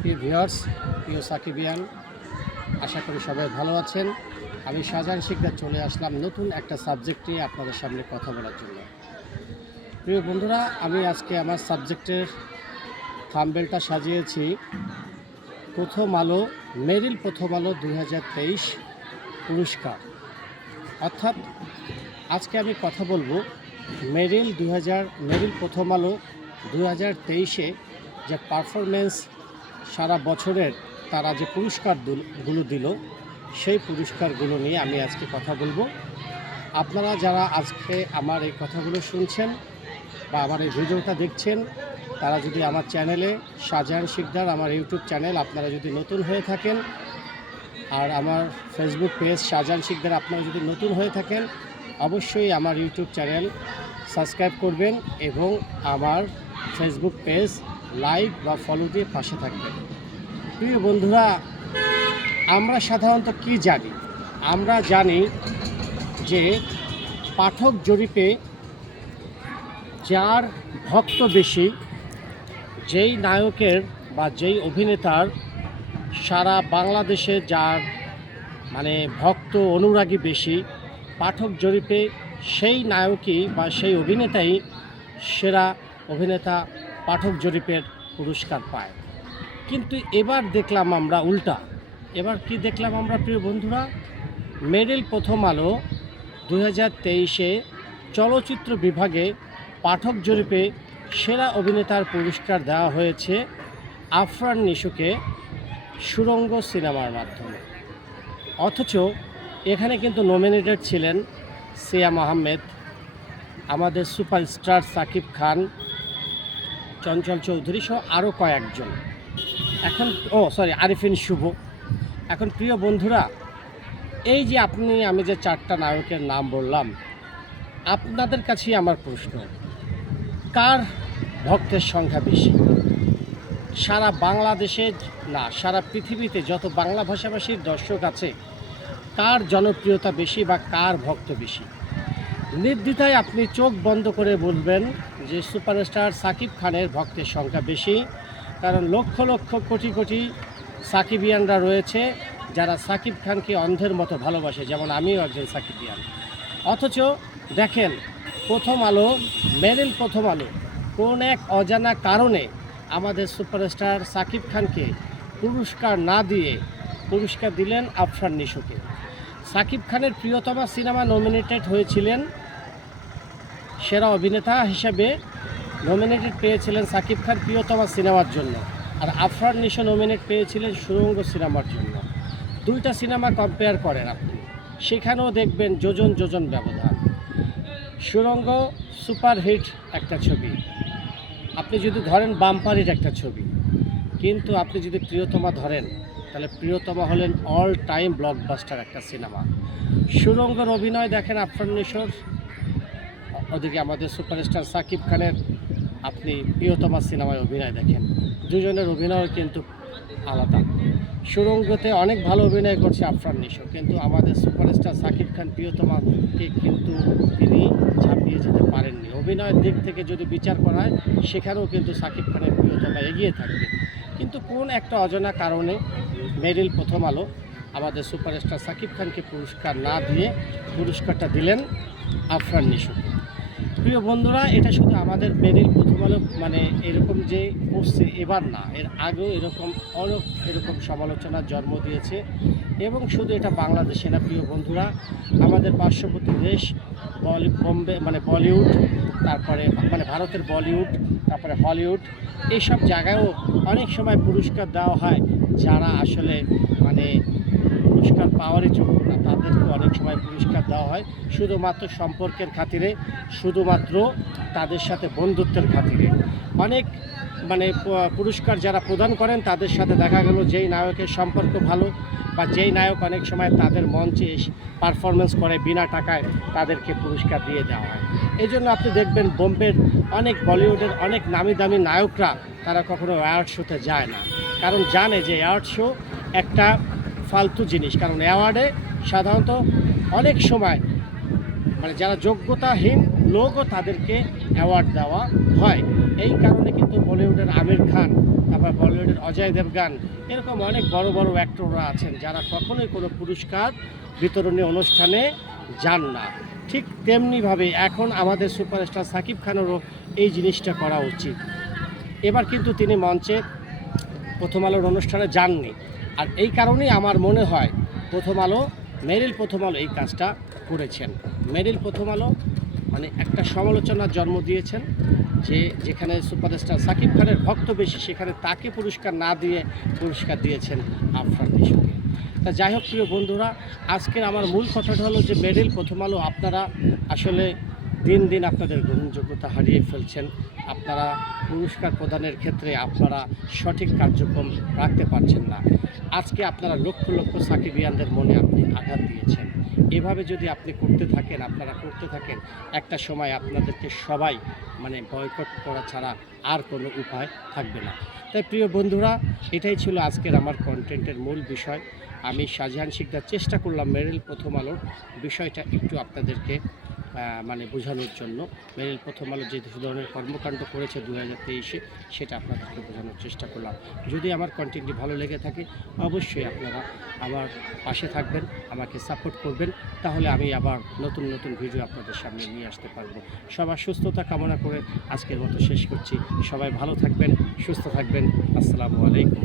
প্রিয় ভিউয়ার্স, প্রিয় সাকিবিয়ান, আশা করি সবাই ভালো আছেন। আমি শাহজাহান শিকদার চলে আসলাম নতুন একটা সাবজেক্ট নিয়ে আপনাদের সামনে কথা বলার জন্য। প্রিয় বন্ধুরা, আমি আজকে আমার সাবজেক্টের থাম্বনেলটা সাজিয়েছি প্রথম আলো, মেরিল প্রথম আলো 2023 পুরস্কার। অর্থাৎ আজকে আমি কথা বলবো মেরিল প্রথম আলো 2023-এ যে পারফরমেন্স সারা বছরের তারা যে পুরস্কারগুলো দিল, সেই পুরস্কারগুলো নিয়ে আমি আজকে কথা বলবো। আপনারা যারা আজকে আমার এই কথাগুলো শুনছেন বা আমার এই ভিডিওটা দেখছেন, তারা যদি আমার চ্যানেলে শাহজাহান শিকদার, আমার ইউটিউব চ্যানেল, আপনারা যদি নতুন হয়ে থাকেন, আর আমার ফেসবুক পেজ শাহজাহান শিকদার আপনারা যদি নতুন হয়ে থাকেন, অবশ্যই আমার ইউটিউব চ্যানেল সাবস্ক্রাইব করবেন এবং আমার ফেসবুক পেজ লাইক বা ফলো দিয়ে পাশে থাকবেন। প্রিয় বন্ধুরা, আমরা সাধারণত কি জানি? আমরা জানি যে পাঠক জরিপে যার ভক্ত বেশি, যেই নায়কের বা যেই অভিনেতার সারা বাংলাদেশে যার ভক্ত অনুরাগী বেশি, পাঠক জরিপে সেই নায়কই বা সেই অভিনেতাই সেরা অভিনেতা পাঠক জরিপের পুরস্কার পায়। কিন্তু এবার দেখলাম আমরা উল্টা। এবার কি দেখলাম আমরা প্রিয় বন্ধুরা? মেরিল প্রথম আলো 2023-এ চলচ্চিত্র বিভাগে পাঠক জরিপে সেরা অভিনেতার পুরস্কার দেওয়া হয়েছে আফরান নিশোকে সুড়ঙ্গ সিনেমার মাধ্যমে। অথচ এখানে কিন্তু নমিনেটেড ছিলেন সিয়াম আহমেদ, আমাদের সুপারস্টার সাকিব খান, চঞ্চল চৌধুরী সহ আরও কয়েকজন। আরিফিন শুভ। এখন প্রিয় বন্ধুরা, এই যে আমি যে চারটা নায়কের নাম বললাম, আপনাদের কাছেই আমার প্রশ্ন, কার ভক্তের সংখ্যা বেশি? সারা বাংলাদেশে না, সারা পৃথিবীতে যত বাংলা ভাষাভাষীর দর্শক আছে, কার জনপ্রিয়তা বেশি বা কার ভক্ত বেশি? নির্দ্বিধায় আপনি চোখ বন্ধ করে বলবেন যে সুপারস্টার সাকিব খানের ভক্তের সংখ্যা বেশি। কারণ লক্ষ লক্ষ কোটি কোটি সাকিবিয়ানরা রয়েছে যারা সাকিব খানকে অন্ধের মতো ভালোবাসে, যেমন আমিও একজন সাকিবিয়ান। অথচ দেখেন, প্রথম আলো, মেরিল প্রথম আলো কোন এক অজানা কারণে আমাদের সুপারস্টার সাকিব খানকে পুরস্কার না দিয়ে পুরস্কার দিলেন আফরান নিশোকে। সাকিব খানের প্রিয়তমা সিনেমা নমিনেটেড হয়েছিলেন, সেরা অভিনেতা হিসেবে নমিনেটেড পেয়েছিলেন সাকিব খান প্রিয়তমা সিনেমার জন্য, আর আফরান নিশো নমিনেট পেয়েছিলেন সুড়ঙ্গ সিনেমার জন্য। দুইটা সিনেমা কম্পেয়ার করেন আপনি, সেখানেও দেখবেন যোজন যোজন ব্যবধান। সুড়ঙ্গ সুপারহিট একটা ছবি, আপনি যদি ধরেন বাম্পার হিট একটা ছবি, কিন্তু আপনি যদি প্রিয়তমা ধরেন, তাহলে প্রিয়তমা হলেন অল টাইম ব্লকবাস্টার একটা সিনেমা। সুড়ঙ্গের অভিনয় দেখেন আফরান নিশোর, ওদিকে আমাদের সুপারস্টার সাকিব খানের আপনি প্রিয়তমা সিনেমায় অভিনয় দেখেন, দুজনের অভিনয় কিন্তু আলাদা। সুড়ঙ্গতে অনেক ভালো অভিনয় করছে আফরান নিশো, কিন্তু আমাদের সুপারস্টার সাকিব খান প্রিয়তমাকে কিন্তু তিনি ছাপিয়ে যেতে পারেননি। অভিনয়ের দিক থেকে যদি বিচার করা হয়, সেখানেও কিন্তু সাকিব খানের প্রিয়তমা এগিয়ে থাকবে। কিন্তু কোন একটা অজানা কারণে মেরিল প্রথম আলো আমাদের সুপারস্টার সাকিব খানকে পুরস্কার না দিয়ে পুরস্কারটা দিলেন আফরান নিশোকে। প্রিয় বন্ধুরা, এটা শুধু আমাদের মেরিল প্রথম আলো এরকম যে করছে এবার না, এর আগেও এরকম সমালোচনার জন্ম দিয়েছে। এবং শুধু এটা বাংলাদেশে না প্রিয় বন্ধুরা, আমাদের পার্শ্ববর্তী দেশ বলিউড, তারপরে ভারতের বলিউড, তারপরে হলিউড, এইসব জায়গায়ও অনেক সময় পুরস্কার দেওয়া হয় যারা আসলে পুরস্কার পাওয়ারই যোগ্য না, তাদেরকে অনেক সময় পুরস্কার দেওয়া হয় শুধুমাত্র সম্পর্কের খাতিরে, শুধুমাত্র তাদের সাথে বন্ধুত্বের খাতিরে। অনেক পুরস্কার যারা প্রদান করেন, তাদের সাথে দেখা গেল যেই নায়কের সম্পর্ক ভালো বা যেই নায়ক অনেক সময় তাদের মঞ্চে পারফরমেন্স করে বিনা টাকায়, তাদেরকে পুরস্কার দিয়ে দেওয়া হয়। এই জন্য আপনি দেখবেন বোম্বের অনেক বলিউডের অনেক নামি দামি নায়করা তারা কখনো অ্যাওয়ার্ড শোতে যায় না, কারণ জানে যে অ্যাওয়ার্ড শো একটা ফালতু জিনিস। কারণ অ্যাওয়ার্ডে সাধারণত অনেক সময় যারা যোগ্যতাহীন লোকও তাদেরকে অ্যাওয়ার্ড দেওয়া হয়। এই কারণে কিন্তু বলিউডের আমির খান তারপর বলিউডের অজয় দেবগান, এরকম অনেক বড় বড় অ্যাক্টররা আছেন যারা কখনোই কোনো পুরস্কার বিতরণী অনুষ্ঠানে যান না। ঠিক তেমনিভাবে এখন আমাদের সুপারস্টার সাকিব খানেরও এই জিনিসটা করা উচিত। এবার কিন্তু তিনি মঞ্চে প্রথম আলোর অনুষ্ঠানে যাননি, আর এই কারণেই আমার মনে হয় মেরিল প্রথম আলো এই কাজটা করেছেন। মেরিল প্রথম আলো মানে একটা সমালোচনার জন্ম দিয়েছেন যে যেখানে সুপারস্টার সাকিব খানের ভক্ত বেশি সেখানে তাকে পুরস্কার না দিয়ে পুরস্কার দিয়েছেন আফরান নিশোকে। তা যাই হোক প্রিয় বন্ধুরা, আজকের আমার মূল কথাটা হলো যে মেরিল প্রথম আলো আপনারা আসলে দিন দিন আপনাদের গ্রহণযোগ্যতা হারিয়ে ফেলছেন। আপনারা পুরস্কার প্রদানের ক্ষেত্রে আপনারা সঠিক কার্যক্রম রাখতে পারছেন না। আজকে আপনারা লক্ষ লক্ষ সাকিবিয়ানদের মনে আপনি আঘাত দিয়েছেন। এভাবে যদি আপনি আপনারা করতে থাকেন, একটা সময় আপনাদেরকে সবাই বয়কট করা ছাড়া আর কোনো উপায় থাকবে না। তাই প্রিয় বন্ধুরা, এটাই ছিল আজকের আমার কন্টেন্টের মূল বিষয়। আমি শাহজাহান শিকদার চেষ্টা করলাম মেরিল প্রথম আলোর বিষয়টা একটু আপনাদেরকে বোঝানোর জন্য। মেরিল প্রথম আলো যে ধরনের কর্মকাণ্ড করেছে 2023-এ সেটা আপনাদেরকে বোঝানোর চেষ্টা করলাম। যদি আমার কন্টেন্টটি ভালো লেগে থাকে অবশ্যই আপনারা আমার পাশে থাকবেন, আমাকে সাপোর্ট করবেন, তাহলে আমি আবার নতুন নতুন ভিডিও আপনাদের সামনে নিয়ে আসতে পারবো। সবার সুস্থতা কামনা করে আজকের মতো শেষ করছি। সবাই ভালো থাকবেন, সুস্থ থাকবেন। আসসালামু আলাইকুম।